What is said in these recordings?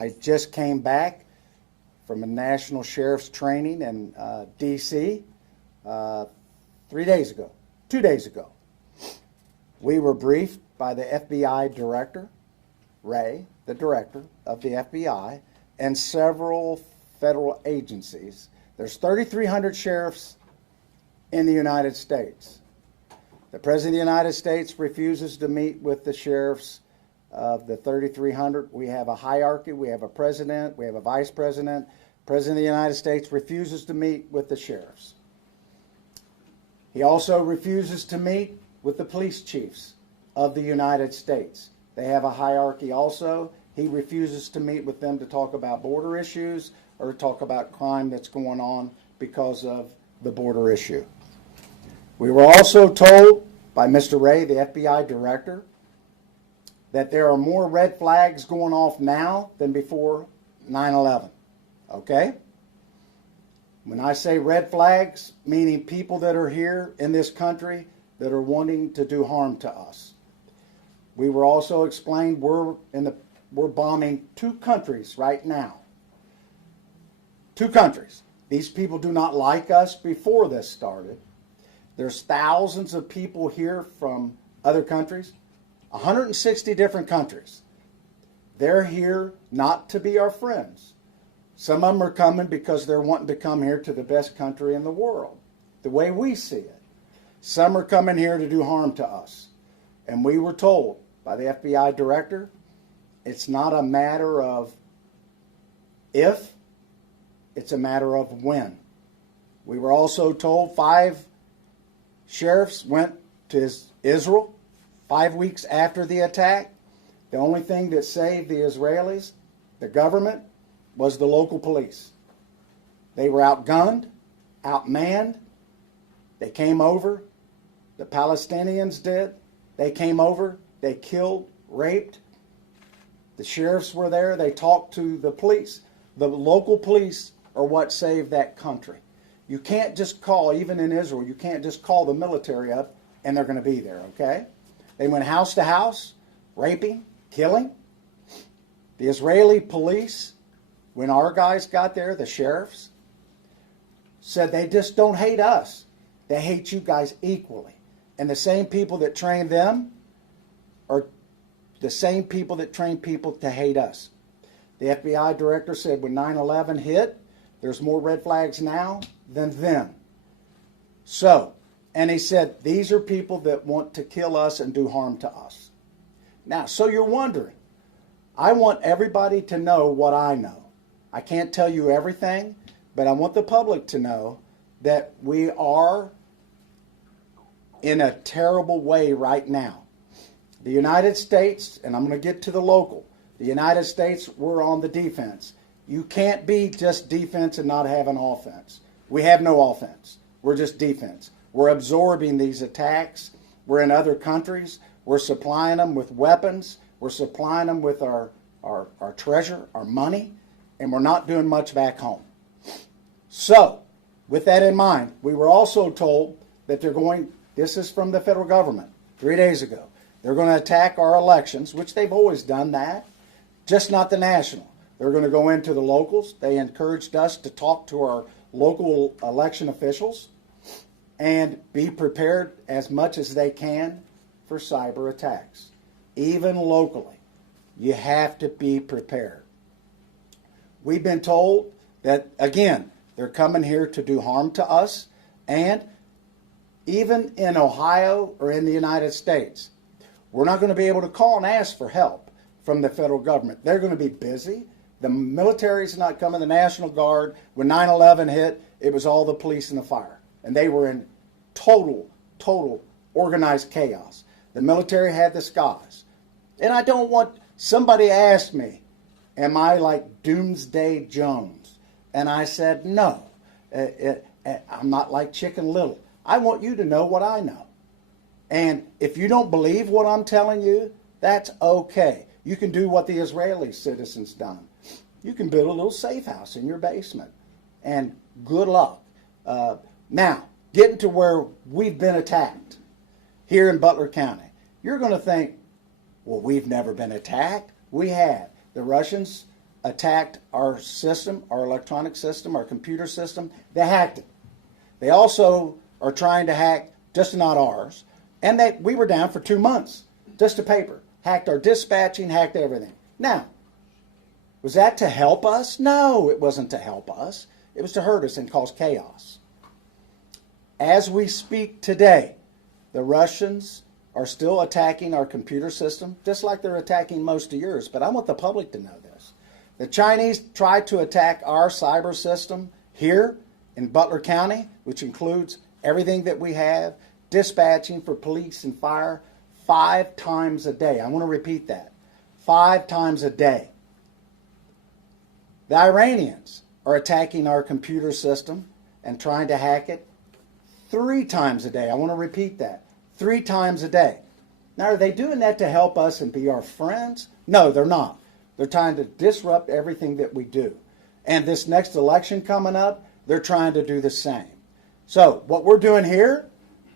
I just came back from a national sheriff's training in D.C. 3 days ago, 2 days ago. We were briefed by the FBI director, Ray, the director of the FBI, and several federal agencies. There's 3,300 sheriffs in the United States. The President of the United States refuses to meet with the sheriffs of the 3,300. We have a hierarchy. We have a president. We have a vice president. President of the United States refuses to meet with the sheriffs. He also refuses to meet with the police chiefs of the United States. They have a hierarchy also. He refuses to meet with them to talk about border issues or to talk about crime that's going on because of the border issue. We were also told by Mr. Ray, the FBI director, that there are more red flags going off now than before 9/11. Okay? When I say red flags, meaning people that are here in this country that are wanting to do harm to us. We were also explained we're bombing 2 countries right now. 2 countries. These people do not like us before this started. There's thousands of people here from other countries, 160 different countries. They're here not to be our friends. Some of them are coming because they're wanting to come here to the best country in the world, the way we see it. Some are coming here to do harm to us. And we were told by the FBI director, it's not a matter of if, it's a matter of when. We were also told 5 sheriffs went to Israel 5 weeks after the attack. The only thing that saved the Israelis, the government, was the local police. They were outgunned, outmanned. They came over. The Palestinians did. They came over. They killed, raped. The sheriffs were there. They talked to the police. The local police are what saved that country. You can't just call, even in Israel, you can't just call the military up and they're going to be there, okay? They went house to house, raping, killing. The Israeli police, when our guys got there, the sheriffs, said they just don't hate us. They hate you guys equally. And the same people that train them are the same people that train people to hate us. The FBI director said when 9/11 hit, there's more red flags now than then. So, and he said, these are people that want to kill us and do harm to us. Now, so you're wondering, I want everybody to know what I know. I can't tell you everything, but I want the public to know that we are in a terrible way right now. The United States, and I'm going to get to the local, the United States, we're on the defense. You can't be just defense and not have an offense. We have no offense. We're just defense. We're absorbing these attacks. We're in other countries. We're supplying them with weapons. We're supplying them with our treasure, our money, and we're not doing much back home. So, with that in mind, we were also told that they're going, this is from the federal government 3 days ago, they're going to attack our elections, which they've always done that, just not the national. They're going to go into the locals. They encouraged us to talk to our local election officials and be prepared as much as they can for cyber attacks. Even locally, you have to be prepared. We've been told that, again, they're coming here to do harm to us, and even in Ohio or in the United States, we're not going to be able to call and ask for help from the federal government. They're going to be busy. The military's not coming, the National Guard. When 9/11 hit, it was all the police and the fire. And they were in total organized chaos. The military had the skies. And I don't want, somebody asked me, am I like Doomsday Jones? And I said, no, I'm not like Chicken Little. I want you to know what I know. And if you don't believe what I'm telling you, that's okay. You can do what the Israeli citizens done. You can build a little safe house in your basement. And good luck. Now, getting to where we've been attacked here in Butler County. You're going to think, well, we've never been attacked. We have. The Russians attacked our system, our electronic system, our computer system. They hacked it. They also are trying to hack, just not ours, and we were down for 2 months, just a paper. Hacked our dispatching, hacked everything. Now, was that to help us? No, it wasn't to help us. It was to hurt us and cause chaos. As we speak today, the Russians are still attacking our computer system, just like they're attacking most of yours. But I want the public to know this. The Chinese tried to attack our cyber system here in Butler County, which includes everything that we have, dispatching for police and fire, 5 times a day. I want to repeat that. 5 times a day. The Iranians are attacking our computer system and trying to hack it 3 times a day. I want to repeat that. 3 times a day. Now, are they doing that to help us and be our friends? No, they're not. They're trying to disrupt everything that we do. And this next election coming up, they're trying to do the same. So what we're doing here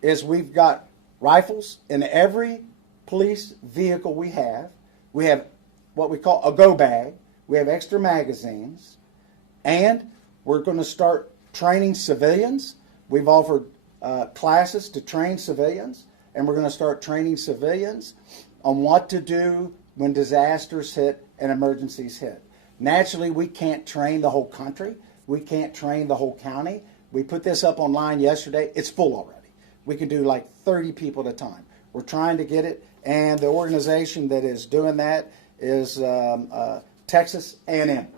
is we've got rifles in every police vehicle we have. We have what we call a go bag. We have extra magazines. And we're going to start training civilians. We've offered classes to train civilians. And we're going to start training civilians on what to do when disasters hit and emergencies hit. Naturally, we can't train the whole country. We can't train the whole county. We put this up online yesterday. It's full already. We can do like 30 people at a time. We're trying to get it, and the organization that is doing that is Texas A&M.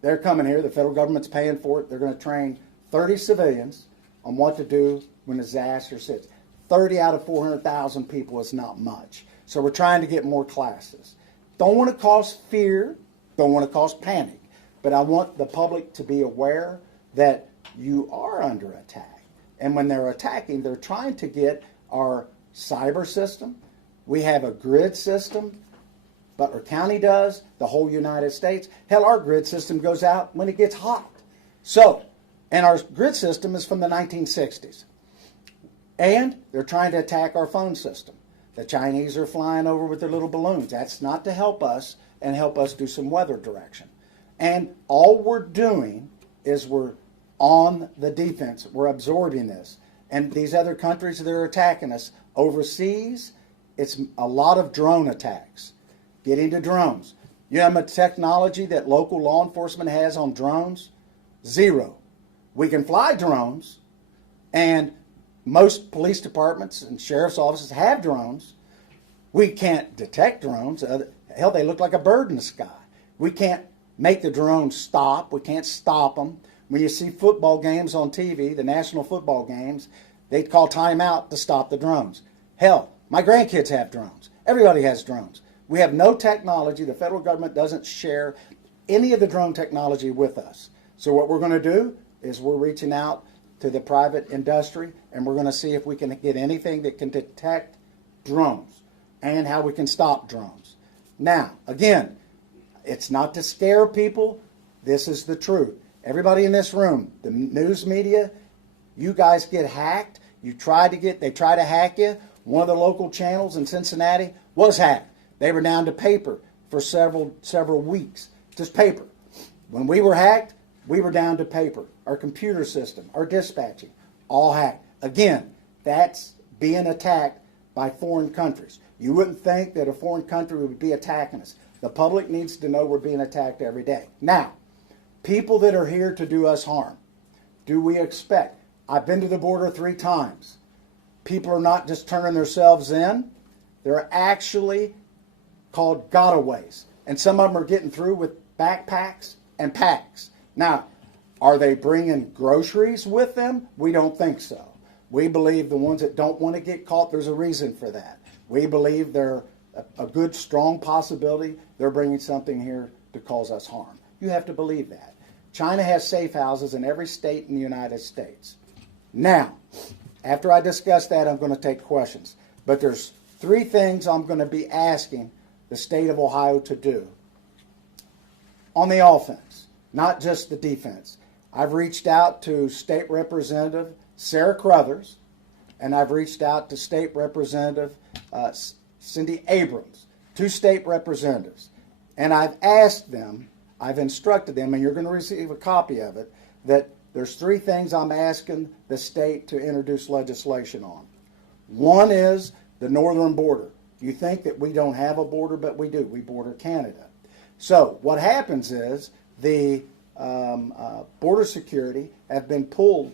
They're coming here. The federal government's paying for it. They're going to train 30 civilians on what to do when disasters hit. 30 out of 400,000 people is not much. So we're trying to get more classes. Don't want to cause fear. Don't want to cause panic. But I want the public to be aware that you are under attack. And when they're attacking, they're trying to get our cyber system. We have a grid system. Butler County does. The whole United States. Hell, our grid system goes out when it gets hot. So, and our grid system is from the 1960s. And they're trying to attack our phone system. The Chinese are flying over with their little balloons. That's not to help us and help us do some weather direction. And all we're doing is we're on the defense. We're absorbing this. And these other countries that are attacking us overseas, it's a lot of drone attacks. Get into drones. You know how much technology that local law enforcement has on drones? 0. We can fly drones, and most police departments and sheriff's offices have drones. We can't detect drones. Hell, they look like a bird in the sky. We can't make the drones stop. We can't stop them. When you see football games on TV, the national football games, they call timeout to stop the drones. Hell, my grandkids have drones. Everybody has drones. We have no technology. The federal government doesn't share any of the drone technology with us. So what we're going to do is we're reaching out to the private industry, and we're going to see if we can get anything that can detect drones and how we can stop drones. Now, again, it's not to scare people. This is the truth. Everybody in this room, the news media, you guys get hacked. They try to hack you. One of the local channels in Cincinnati was hacked. They were down to paper for several weeks. Just paper. When we were hacked, we were down to paper. Our computer system, our dispatching, all hacked. Again, that's being attacked by foreign countries. You wouldn't think that a foreign country would be attacking us. The public needs to know we're being attacked every day. Now, people that are here to do us harm, do we expect? I've been to the border 3 times. People are not just turning themselves in. They're actually called gotaways. And some of them are getting through with backpacks and packs. Now, are they bringing groceries with them? We don't think so. We believe the ones that don't want to get caught, there's a reason for that. We believe they're a good, strong possibility they're bringing something here to cause us harm. You have to believe that. China has safe houses in every state in the United States. Now, after I discuss that, I'm going to take questions. But there's 3 things I'm going to be asking the state of Ohio to do on the offense, not just the defense. I've reached out to State Representative Sarah Crothers, and I've reached out to State Representative Cindy Abrams, 2 state representatives. And I've asked them I've instructed them, and you're going to receive a copy of it, that there's 3 things I'm asking the state to introduce legislation on. One is the northern border. You think that we don't have a border, but we do. We border Canada. So what happens is the border security have been pulled,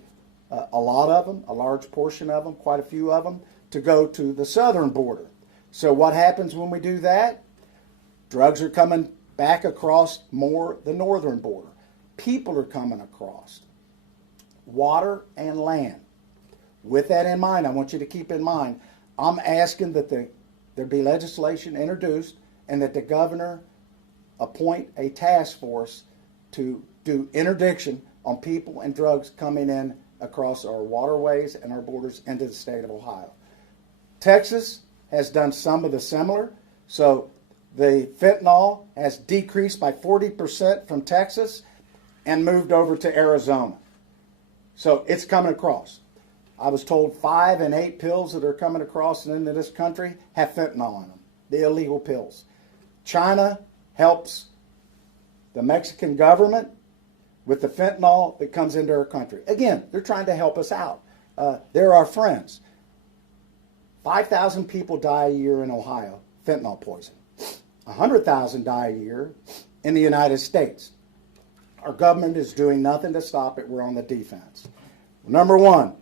a lot of them, a large portion of them, quite a few of them, to go to the southern border. So what happens when we do that? Drugs are coming back across more the northern border. People are coming across. Water and land. With that in mind, I want you to keep in mind, I'm asking that there be legislation introduced and that the governor appoint a task force to do interdiction on people and drugs coming in across our waterways and our borders into the state of Ohio. Texas has done some of the similar. So the fentanyl has decreased by 40% from Texas and moved over to Arizona. So it's coming across. I was told 5 and 8 pills that are coming across and into this country have fentanyl in them, the illegal pills. China helps the Mexican government with the fentanyl that comes into our country. Again, they're trying to help us out. They're our friends. 5,000 people die a year in Ohio, fentanyl poison. 100,000 die a year in the United States. Our government is doing nothing to stop it. We're on the defense. Number 1,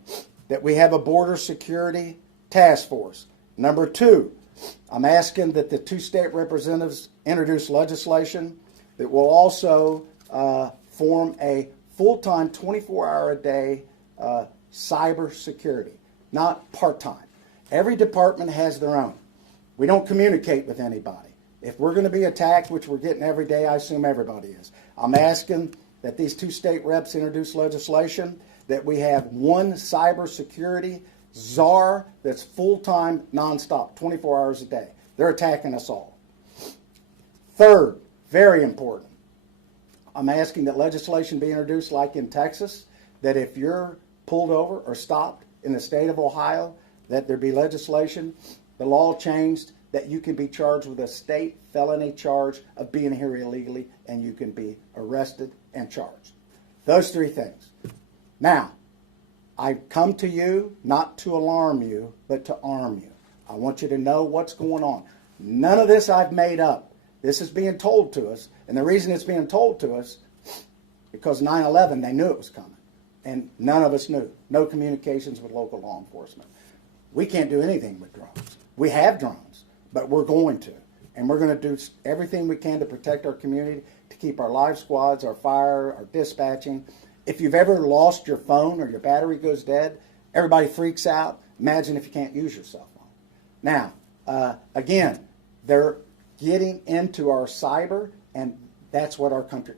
that we have a border security task force. Number 2, I'm asking that the 2 state representatives introduce legislation that will also form a full-time, 24-hour-a-day cyber security, not part-time. Every department has their own. We don't communicate with anybody. If we're going to be attacked, which we're getting every day, I assume everybody is. I'm asking that these 2 state reps introduce legislation that we have one cyber security czar that's full-time, nonstop, 24 hours a day. They're attacking us all. Third, very important, I'm asking that legislation be introduced like in Texas, that if you're pulled over or stopped in the state of Ohio, that there be legislation, the law changed, that you can be charged with a state felony charge of being here illegally, and you can be arrested and charged. Those 3 things. Now, I come to you not to alarm you, but to arm you. I want you to know what's going on. None of this I've made up. This is being told to us, and the reason it's being told to us, because 9/11, they knew it was coming, and none of us knew. No communications with local law enforcement. We can't do anything with drones. We have drones, but we're going to. And we're going to do everything we can to protect our community, to keep our live squads, our fire, our dispatching. If you've ever lost your phone or your battery goes dead, everybody freaks out. Imagine if you can't use your cell phone. Now, again, they're getting into our cyber, and that's what our country,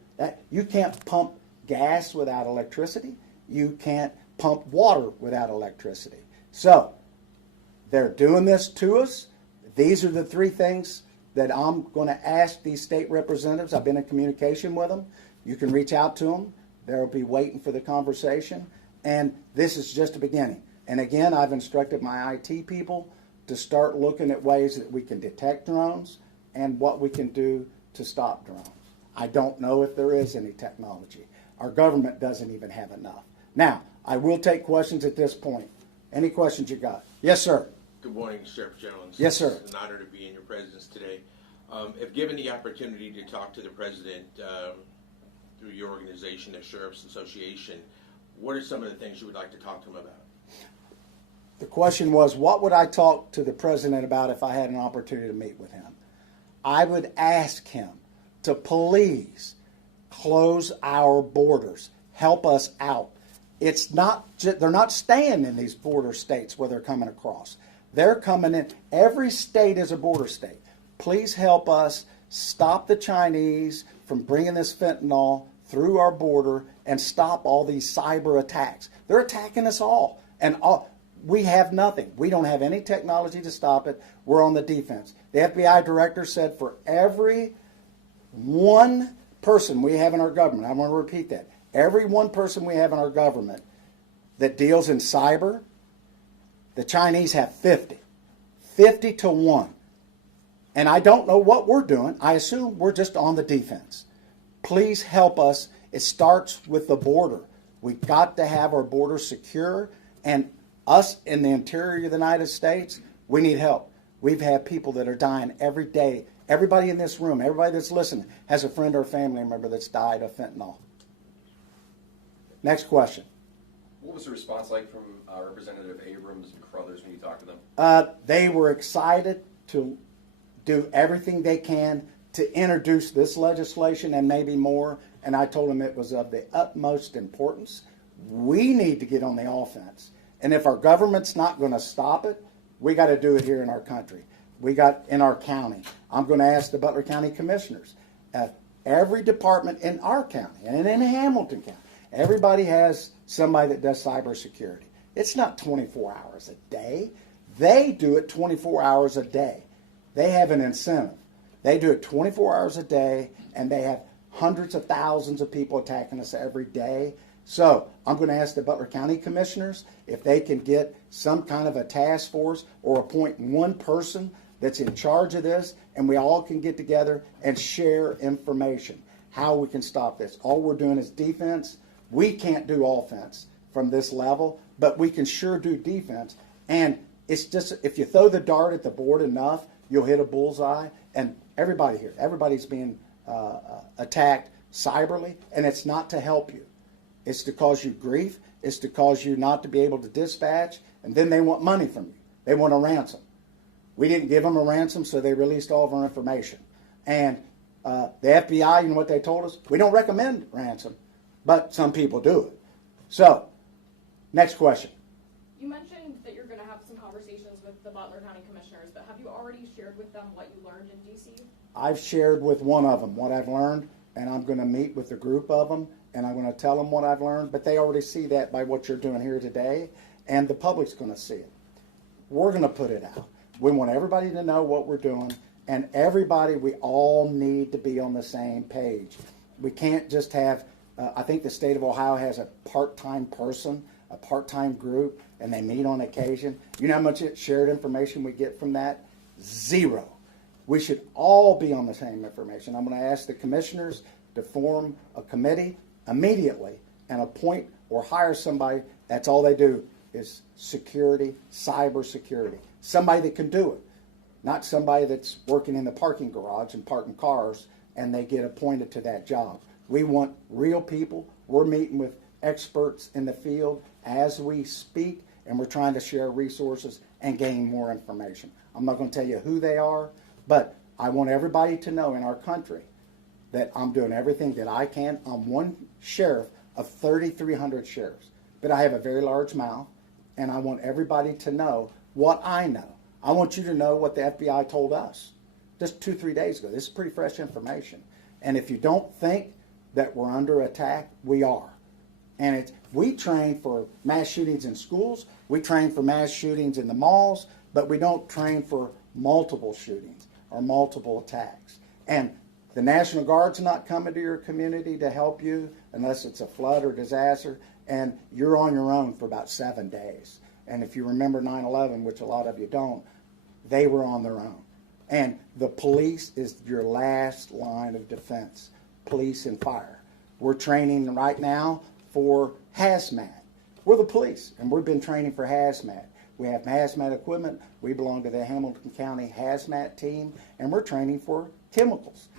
you can't pump gas without electricity. You can't pump water without electricity. So, they're doing this to us. These are the 3 things that I'm going to ask these state representatives. I've been in communication with them. You can reach out to them. They'll be waiting for the conversation. And this is just a beginning. And again, I've instructed my IT people to start looking at ways that we can detect drones and what we can do to stop drones. I don't know if there is any technology. Our government doesn't even have enough. Now, I will take questions at this point. Any questions you got? Yes, sir. Good morning, Sheriff Jones. Yes, sir. It's an honor to be in your presence today. If given the opportunity to talk to the president through your organization, the Sheriff's Association, what are some of the things you would like to talk to him about? The question was, what would I talk to the president about if I had an opportunity to meet with him? I would ask him to please close our borders, help us out. It's not, they're not staying in these border states where they're coming across. They're coming in. Every state is a border state. Please help us stop the Chinese from bringing this fentanyl through our border and stop all these cyber attacks. They're attacking us all. And we have nothing. We don't have any technology to stop it. We're on the defense. The FBI director said for every one person we have in our government, I want to repeat that, every one person we have in our government that deals in cyber, the Chinese have 50. 50 to 1. And I don't know what we're doing. I assume we're just on the defense. please help us. It starts with the border. We've got to have our border secure, and us in the interior of the United States, we need help. We've had people that are dying every day. Everybody in this room, everybody that's listening, has a friend or a family member that's died of fentanyl. Next question. What was the response like from Representative Abrams and Crothers when you talked to them? They were excited to do everything they can to introduce this legislation and maybe more. And I told them it was of the utmost importance. We need to get on the offense. And if our government's not going to stop it, we got to do it here in our country. We got in our county. I'm going to ask the Butler County Commissioners. Every department in our county and in Hamilton County, everybody has somebody that does cybersecurity. It's not 24 hours a day. They do it 24 hours a day. They have an incentive. They do it 24 hours a day, and they have hundreds of thousands of people attacking us every day. So I'm going to ask the Butler County Commissioners if they can get some kind of a task force or appoint one person that's in charge of this, and we all can get together and share information, how we can stop this. All we're doing is defense. We can't do offense from this level, but we can sure do defense. And it's just, if you throw the dart at the board enough, you'll hit a bullseye. And everybody here, everybody's being attacked cyberly, and it's not to help you. It's to cause you grief. It's to cause you not to be able to dispatch, and then they want money from you. They want a ransom. We didn't give them a ransom, so they released all of our information. And the FBI, you know what they told us? We don't recommend ransom, but some people do it. So, next question. You mentioned that you're going to have some conversations with the Butler County Commissioners, but have you already shared with them what you learned in D.C.? I've shared with one of them what I've learned, and I'm going to meet with a group of them, and I'm going to tell them what I've learned, but they already see that by what you're doing here today, and the public's going to see it. We're going to put it out. We want everybody to know what we're doing, and everybody, we all need to be on the same page. We can't just have, I think the state of Ohio has a part-time person, a part-time group, and they meet on occasion. You know how much shared information we get from that? Zero. We should all be on the same information. I'm going to ask the commissioners to form a committee immediately and appoint or hire somebody. That's all they do is security, cyber security. Somebody that can do it, not somebody that's working in the parking garage and parking cars and they get appointed to that job. We want real people. We're meeting with experts in the field as we speak, and we're trying to share resources and gain more information. I'm not going to tell you who they are, but I want everybody to know in our country that I'm doing everything that I can. I'm one sheriff of 3,300 sheriffs, but I have a very large mouth, and I want everybody to know what I know. I want you to know what the FBI told us just 2-3 days ago. This is pretty fresh information. And if you don't think that we're under attack, we are. And we train for mass shootings in schools, we train for mass shootings in the malls, but we don't train for multiple shootings or multiple attacks. And the National Guard's not coming to your community to help you unless it's a flood or disaster, and you're on your own for about 7 days. And if you remember 9/11, which a lot of you don't, they were on their own. And the police is your last line of defense, police and fire. We're training right now for hazmat. We're the police, and we've been training for hazmat. We have hazmat equipment. We belong to the Hamilton County hazmat team, and we're training for chemicals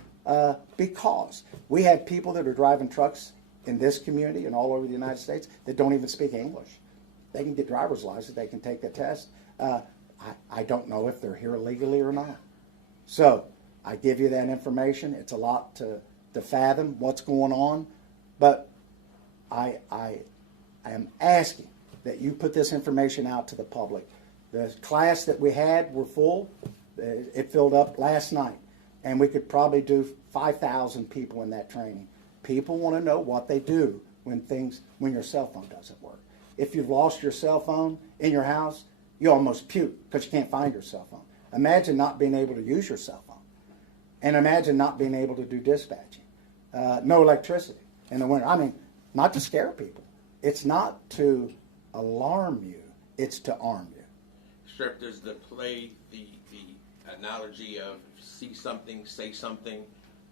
because we have people that are driving trucks in this community and all over the United States that don't even speak English. They can get driver's license. They can take the test. I don't know if they're here illegally or not. So I give you that information. It's a lot to fathom what's going on, but I am asking that you put this information out to the public. The class that we had were full. It filled up last night, and we could probably do 5,000 people in that training. People want to know what they do when your cell phone doesn't work. If you've lost your cell phone in your house, you almost puke because you can't find your cell phone. Imagine not being able to use your cell phone. And imagine not being able to do dispatching. No electricity in the winter. I mean, not to scare people. It's not to alarm you. It's to arm you. Sheriff, does the analogy of see something, say something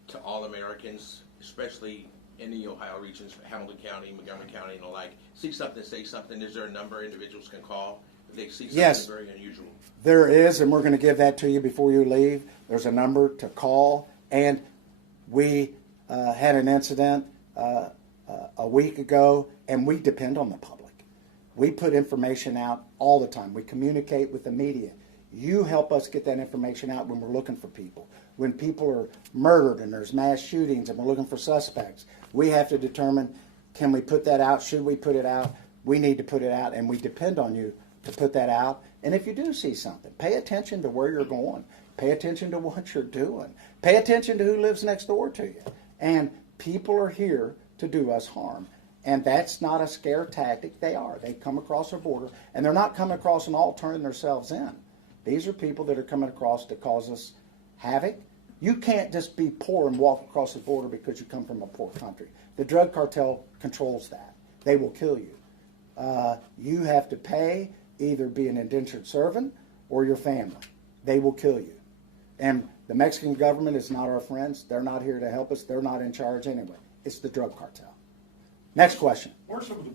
to all Americans especially in the Ohio regions, Hamilton County, Montgomery County, and the like, see something, say something? Is there a number individuals can call if they see something Yes. very unusual? There is, and we're going to give that to you before you leave. There's a number to call, and we had an incident a week ago, and we depend on the public. We put information out all the time. We communicate with the media. You help us get that information out when we're looking for people. When people are murdered and there's mass shootings and we're looking for suspects, we have to determine, can we put that out? Should we put it out? We need to put it out, and we depend on you to put that out. And if you do see something, pay attention to where you're going. Pay attention to what you're doing. Pay attention to who lives next door to you. And people are here to do us harm. And that's not a scare tactic. They are. They come across our border, and they're not coming across and all turning themselves in. These are people that are coming across to cause us havoc. You can't just be poor and walk across the border because you come from a poor country. The drug cartel controls that. They will kill you. You have to pay, either be an indentured servant or your family. They will kill you. And the Mexican government is not our friends. They're not here to help us. They're not in charge anyway. It's the drug cartel. Next question. What are some of the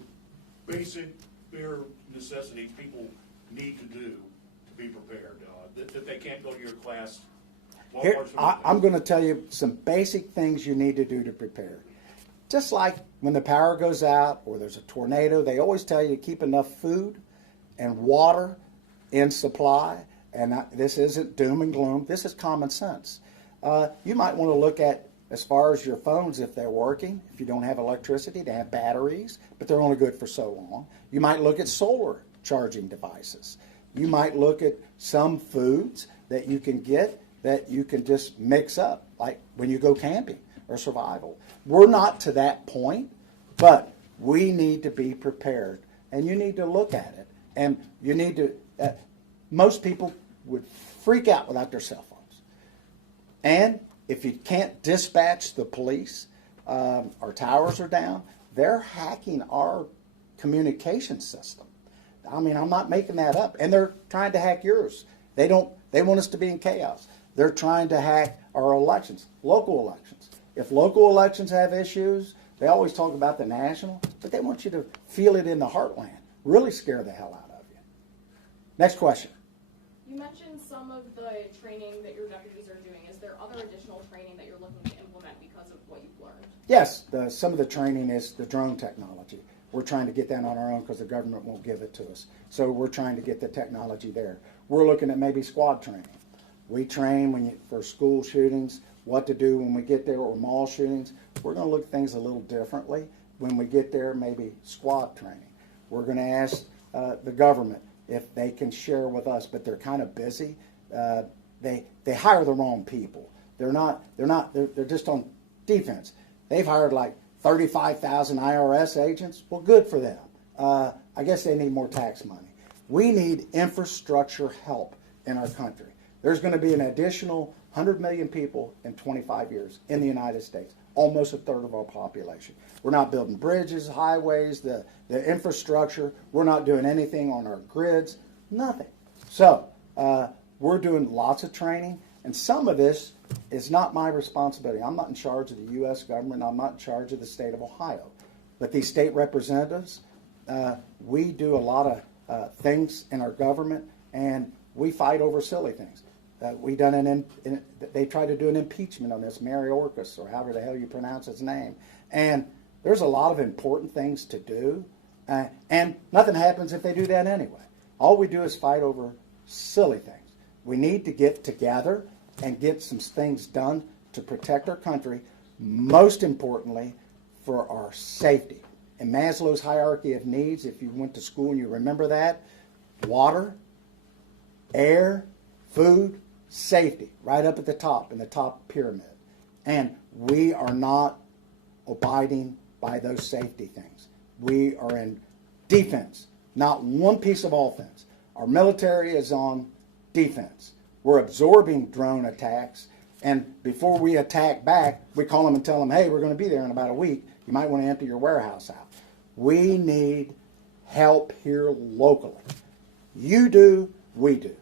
basic, bare necessities people need to do to be prepared? That they can't go to your class? Here, What are some of the I'm going to tell you some basic things you need to do to prepare. Just like when the power goes out or there's a tornado, they always tell you to keep enough food and water in supply. And this isn't doom and gloom. This is common sense. You might want to look at, as far as your phones, if they're working. If you don't have electricity, they have batteries, but they're only good for so long. You might look at solar charging devices. You might look at some foods that you can get that you can just mix up, like when you go camping or survival. We're not to that point, but we need to be prepared, and you need to look at it. And you need to, most people would freak out without their cell phones. And if you can't dispatch the police, our towers are down, they're hacking our communication system. I mean, I'm not making that up. And they're trying to hack yours. They want us to be in chaos. They're trying to hack our elections, local elections. If local elections have issues, they always talk about the national, but they want you to feel it in the heartland. Really scare the hell out of you. Next question. You mentioned some of the training that your deputies are doing. Is there other additional training that you're looking to implement because of what you've learned? Yes, some of the training is the drone technology. We're trying to get that on our own because the government won't give it to us. So we're trying to get the technology there. We're looking at maybe squad training. We train for school shootings, what to do when we get there, or mall shootings. We're going to look at things a little differently when we get there, maybe squad training. We're going to ask the government if they can share with us, but they're kind of busy. They hire the wrong people. They're just on defense. They've hired like 35,000 IRS agents. Well, good for them. I guess they need more tax money. We need infrastructure help in our country. There's going to be an additional 100 million people in 25 years in the United States, almost a third of our population. We're not building bridges, highways, the infrastructure. We're not doing anything on our grids, nothing. So we're doing lots of training, and some of this is not my responsibility. I'm not in charge of the U.S. government. I'm not in charge of the state of Ohio. But these state representatives, we do a lot of things in our government, and we fight over silly things. They tried to do an impeachment on this Mayorkas, or however the hell you pronounce his name. And there's a lot of important things to do, and nothing happens if they do that anyway. All we do is fight over silly things. We need to get together and get some things done to protect our country, most importantly, for our safety. In Maslow's hierarchy of needs, if you went to school and you remember that, water, air, food, safety, right up at the top, in the top pyramid. And we are not abiding by those safety things. We are in defense, not one piece of offense. Our military is on defense. We're absorbing drone attacks, and before we attack back, we call them and tell them, hey, we're going to be there in about a week. You might want to empty your warehouse out. We need help here locally. You do, we do.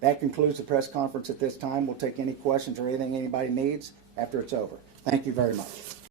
That concludes the press conference at this time. We'll take any questions or anything anybody needs after it's over. Thank you very much.